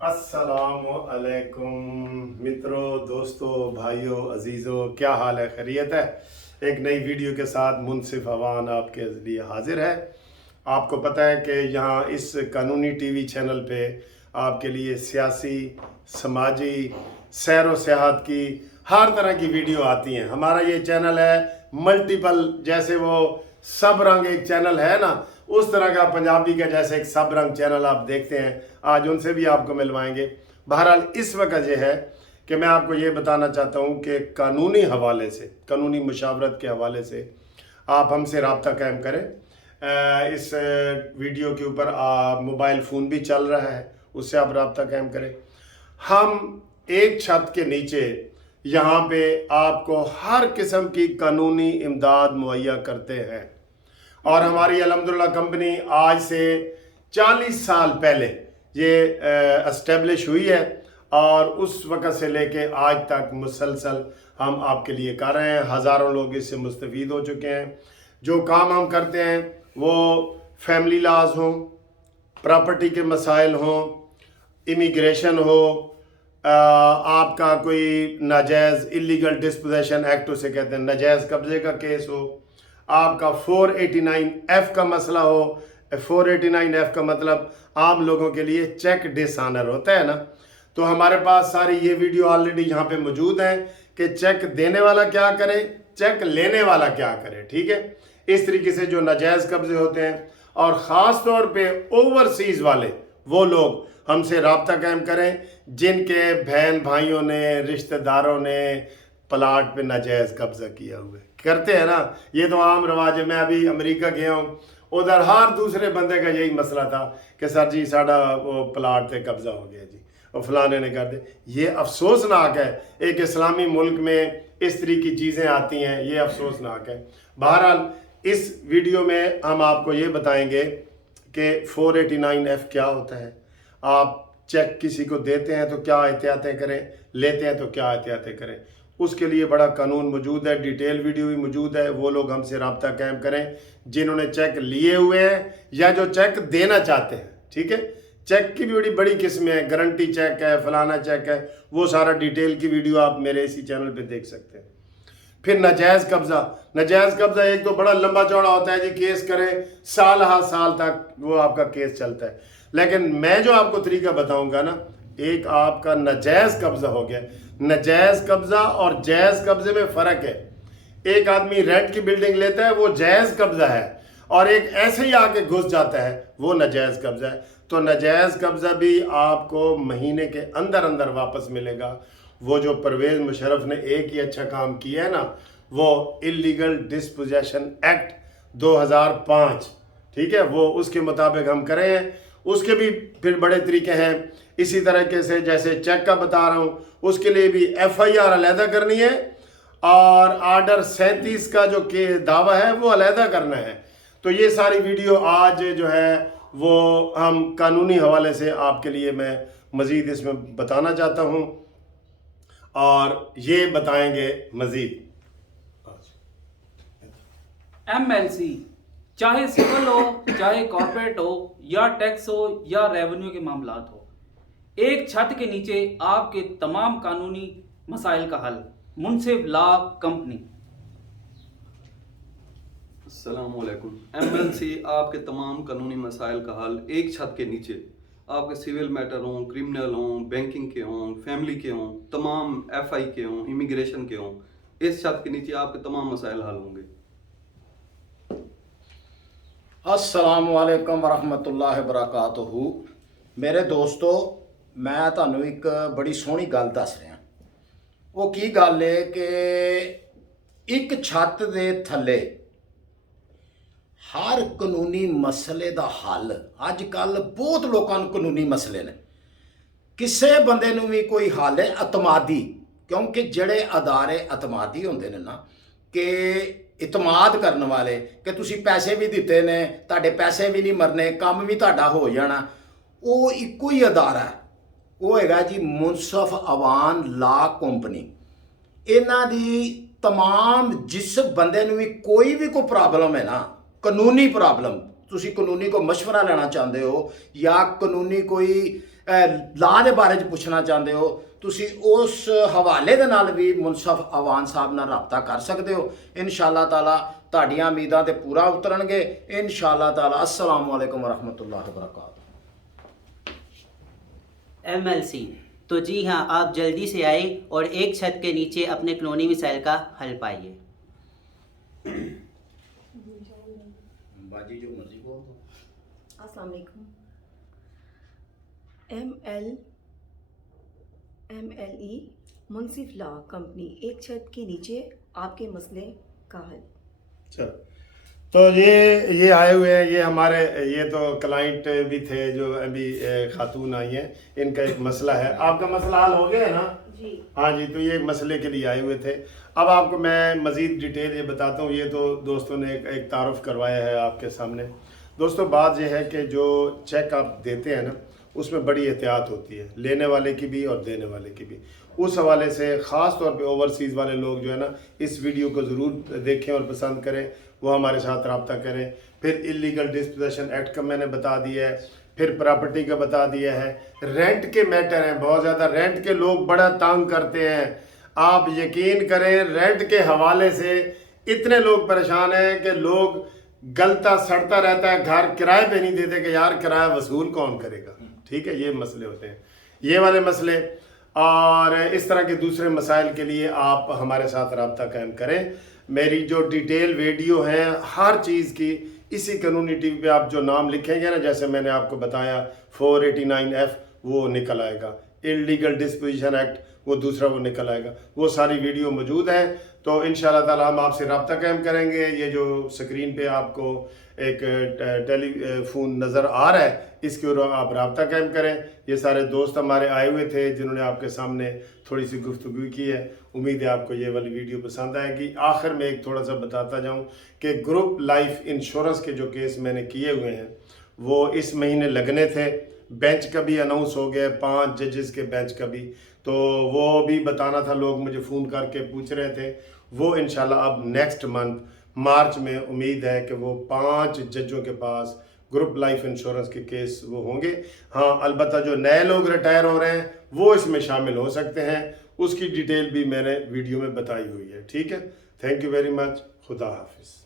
अस्सलामुअलैकुम मित्रों, दोस्तों, भाइयों, अजीज़ों, क्या हाल है? खैरियत है? एक नई वीडियो के साथ मुनसिफ अवान आपके लिए हाजिर है। आपको पता है कि यहाँ इस कानूनी टीवी चैनल पे आपके लिए सियासी, समाजी, सैर व सियाहत की हर तरह की वीडियो आती हैं। हमारा ये चैनल है मल्टीपल, जैसे वो सब रंग एक चैनल है ना, उस तरह का पंजाबी का जैसे एक सब रंग चैनल आप देखते हैं, आज उनसे भी आपको मिलवाएंगे। बहरहाल इस वक्त ये है कि मैं आपको ये बताना चाहता हूँ कि कानूनी हवाले से, कानूनी मुशावरत के हवाले से आप हमसे रब्ता कायम करें। इस वीडियो के ऊपर मोबाइल फ़ोन भी चल रहा है, उससे आप रब्ता कायम करें। हम एक छत के नीचे यहाँ पे आपको हर किस्म की कानूनी इमदाद मुहैया करते हैं और हमारी अल्हम्दुलिल्लाह कंपनी आज से 40 साल पहले ये एस्टेब्लिश हुई है और उस वक़्त से लेके आज तक मुसलसल हम आपके लिए कर रहे हैं। हज़ारों लोग इससे मुस्तफ़ीद हो चुके हैं। जो काम हम करते हैं वो फैमिली लॉज हों, प्रॉपर्टी के मसाइल हों, इमिग्रेशन हो, आपका कोई नाजायज़ इलीगल डिस्पोजेशन एक्ट उसे कहते हैं, नाजायज़ कब्ज़े का केस हो, आपका 489F का मसला हो। 489F का मतलब आम लोगों के लिए चेक डिसऑनर होता है ना, तो हमारे पास सारी ये वीडियो ऑलरेडी यहाँ पे मौजूद है कि चेक देने वाला क्या करे, चेक लेने वाला क्या करे। ठीक है, इस तरीके से जो नाजायज़ कब्जे होते हैं और ख़ास तौर पे ओवरसीज़ वाले वो लोग हमसे रब्ता कायम करें जिनके बहन भाइयों ने, रिश्तेदारों ने प्लाट पे नाजायज़ कब्जा किया हुआ है। करते हैं ना, ये तो आम रवाज है। मैं अभी अमेरिका गया हूँ, उधर हर दूसरे बंदे का यही मसला था कि सर जी साड़ा वो प्लाट पे कब्जा हो गया जी, और फलाने ने कर दे। ये अफसोसनाक है, एक इस्लामी मुल्क में इस तरह की चीज़ें आती हैं, ये अफसोसनाक है। बहरहाल इस वीडियो में हम आपको ये बताएंगे कि 489F क्या होता है, आप चेक किसी को देते हैं तो क्या एहतियातें करें, लेते हैं तो क्या एहतियातें करें। उसके लिए बड़ा कानून मौजूद है, डिटेल वीडियो भी मौजूद है। वो लोग हमसे रब्ता कायम करें जिन्होंने चेक लिए हुए हैं या जो चेक देना चाहते हैं। ठीक है, चेक की भी बड़ी बड़ी किस्में हैं, गारंटी चेक है, फलाना चेक है, वो सारा डिटेल की वीडियो आप मेरे इसी चैनल पे देख सकते हैं। फिर नाजायज़ कब्ज़ा, नाजायज़ कब्ज़ा एक तो बड़ा लंबा चौड़ा होता है जी, केस करें साल हर साल तक वो आपका केस चलता है। लेकिन मैं जो आपको तरीका बताऊंगा ना, एक आपका नाजायज़ कब्ज़ा हो गया। नाजायज़ कब्ज़ा और जायज़ कब्ज़े में फ़र्क है। एक आदमी रेंट की बिल्डिंग लेता है, वो जायज़ कब्ज़ा है, और एक ऐसे ही आके घुस जाता है, वो नाजायज़ कब्ज़ा है। तो नाजायज़ कब्ज़ा भी आपको महीने के अंदर अंदर वापस मिलेगा। वो जो परवेज़ मुशर्रफ ने एक ही अच्छा काम किया है ना, वो इलीगल डिस्पोजेशन एक्ट 2005, ठीक है, वो उसके मुताबिक हम करें हैं। उसके भी फिर बड़े तरीके हैं। इसी तरीके से जैसे चेक का बता रहा हूँ, उसके लिए भी FIR अलहदा करनी है और आर्डर 37 का जो के दावा है वो अलहदा करना है। तो ये सारी वीडियो आज जो है वो हम कानूनी हवाले से आपके लिए मैं मज़ीद इसमें बताना चाहता हूँ और ये बताएंगे मज़ीद। MLC चाहे सिविल हो, चाहे कॉर्पोरेट हो, या टैक्स हो, या रेवेन्यू के मामलात हो, एक छत के नीचे आपके तमाम कानूनी मसाइल का हल। मुनसिफ लॉ कंपनी। अस्सलामुअलैकुम। MLC आपके तमाम कानूनी मसाइल का हल एक छत के नीचे। आपके सिविल मैटर हों, क्रिमिनल हों, बैंकिंग के हों, फैमिली के हों, तमाम FI के हों, इमिग्रेशन के हों, इस छत के नीचे आपके तमाम मसाइल हल होंगे। अस्सलामुअलैकुम वरहमतुल्लाहि वबरकातुहू। मेरे दोस्तों, मैं ਤੁਹਾਨੂੰ ਇੱਕ ਬੜੀ ਸੋਹਣੀ ਗੱਲ ਦੱਸ ਰਿਹਾ। ਉਹ ਕੀ ਗੱਲ ਹੈ ਕਿ ਇੱਕ ਛੱਤ ਦੇ ਥੱਲੇ ਹਰ ਕਾਨੂੰਨੀ ਮਸਲੇ ਦਾ ਹੱਲ। ਅੱਜ ਕੱਲ ਬਹੁਤ ਲੋਕਾਂ ਨੂੰ ਕਾਨੂੰਨੀ ਮਸਲੇ ਨੇ, ਕਿਸੇ ਬੰਦੇ ਨੂੰ ਵੀ ਕੋਈ ਹੱਲ ਹੈ ਇਤਮਾਦੀ, ਕਿਉਂਕਿ ਜਿਹੜੇ ਅਦਾਰੇ ਇਤਮਾਦੀ ਹੁੰਦੇ ਨੇ ਨਾ, ਕਿ ਇਤਮਾਦ ਕਰਨ ਵਾਲੇ ਕਿ ਤੁਸੀਂ ਪੈਸੇ ਵੀ ਦਿੱਤੇ ਨੇ, ਤੁਹਾਡੇ ਪੈਸੇ ਵੀ ਨਹੀਂ ਮਰਨੇ, ਕੰਮ ਵੀ ਤੁਹਾਡਾ ਹੋ ਜਾਣਾ, ਉਹ ਇੱਕੋ ਹੀ ਅਦਾਰਾ ਹੈ। ਉਹ ਹੈਗਾ ਜੀ ਮੁਨਸਿਫ ਅਵਾਨ ਲਾ ਕੰਪਨੀ। ਇਹਨਾਂ ਦੀ तमाम जिस बंदे ਨੂੰ भी कोई भी कोई प्रॉब्लम है ना, कानूनी प्रॉब्लम, ਤੁਸੀਂ ਕਾਨੂੰਨੀ ਕੋਈ ਮਸ਼ਵਰਾ ਲੈਣਾ ਚਾਹੁੰਦੇ ਹੋ ਜਾਂ ਕਾਨੂੰਨੀ ਕੋਈ ਲਾ ਦੇ ਬਾਰੇ ਚ ਪੁੱਛਣਾ ਚਾਹੁੰਦੇ ਹੋ, ਤੁਸੀਂ ਉਸ ਹਵਾਲੇ ਦੇ ਨਾਲ ਵੀ ਮੁਨਸਫ ਅਵਾਨ ਸਾਹਿਬ ਨਾਲ ਰਾਬਤਾ ਕਰ ਸਕਦੇ ਹੋ। ਇਨਸ਼ਾਅੱਲਾ ਤਾਲਾ ਤੁਹਾਡੀਆਂ ਉਮੀਦਾਂ ਤੇ ਪੂਰਾ ਉਤਰਨਗੇ ਇਨਸ਼ਾਅੱਲਾ ਤਾਲਾ। अस्सलाम वालेकुम वरहमतुल्लाहि वबरकातुहू। MLC, तो जी हाँ, आप जल्दी से आए और एक छत के नीचे अपने कॉलोनी मिसाइल का हल पाइए। बाजी जो मर्जी बोल दो। अस्सलाम वालेकुम। MLE मुनसिफ लॉ कंपनी, एक छत के नीचे आपके मसले का हल। चलो, तो ये आए हुए हैं, ये हमारे ये तो क्लाइंट भी थे जो अभी खातून आई हैं, इनका एक मसला है। आपका मसला हल हो गया है ना? जी हाँ जी, तो ये एक मसले के लिए आए हुए थे। अब आपको मैं मज़ीद डिटेल ये बताता हूँ। ये तो दोस्तों ने एक तारुफ करवाया है आपके सामने। दोस्तों, बात यह है कि जो चेक आप देते हैं ना, उसमें बड़ी एहतियात होती है, लेने वाले की भी और देने वाले की भी। उस हवाले से ख़ास तौर पे ओवरसीज़ वाले लोग जो है ना, इस वीडियो को ज़रूर देखें और पसंद करें, वो हमारे साथ रब्ता करें। फिर इलीगल डिस्पोजेशन एक्ट का मैंने बता दिया है, फिर प्रॉपर्टी का बता दिया है, रेंट के मैटर हैं, बहुत ज़्यादा रेंट के लोग बड़ा तंग करते हैं। आप यकीन करें, रेंट के हवाले से इतने लोग परेशान हैं कि लोग गलता सड़ता रहता है, घर किराए पे नहीं देते कि यार किराया वसूल कौन करेगा। ठीक है, ये मसले होते हैं, ये वाले मसले। और इस तरह के दूसरे मसाइल के लिए आप हमारे साथ रब्ता कायम करें। मेरी जो डिटेल वीडियो हैं हर चीज़ की, इसी कानूनी टीवी पे आप जो नाम लिखेंगे ना, जैसे मैंने आपको बताया 489F वो निकल आएगा, इलीगल डिस्पोजिशन एक्ट वो दूसरा वो निकल आएगा, वो सारी वीडियो मौजूद हैं। तो इंशाल्लाह ताला हम आपसे रब्ता कायम करेंगे। ये जो स्क्रीन पे आपको एक टेलीफोन नज़र आ रहा है, इसके ऊपर आप रब्ता कायम करें। ये सारे दोस्त हमारे आए हुए थे जिन्होंने आपके सामने थोड़ी सी गुफ्तगू की है। उम्मीद है आपको ये वाली वीडियो पसंद आएगी। आखिर में एक थोड़ा सा बताता जाऊं कि ग्रुप लाइफ इंश्योरेंस के जो केस मैंने किए हुए हैं वो इस महीने लगने थे। बेंच का भी अनाउंस हो गया, 5 जजेस के बेंच का भी, तो वो भी बताना था। लोग मुझे फ़ोन करके पूछ रहे थे, वो इंशाल्लाह अब नेक्स्ट मंथ मार्च में उम्मीद है कि वो 5 जजों के पास ग्रुप लाइफ इंश्योरेंस के केस वो होंगे। हाँ, अलबत्ता जो नए लोग रिटायर हो रहे हैं वो इसमें शामिल हो सकते हैं, उसकी डिटेल भी मैंने वीडियो में बताई हुई है। ठीक है, थैंक यू वेरी मच, खुदा हाफिज़।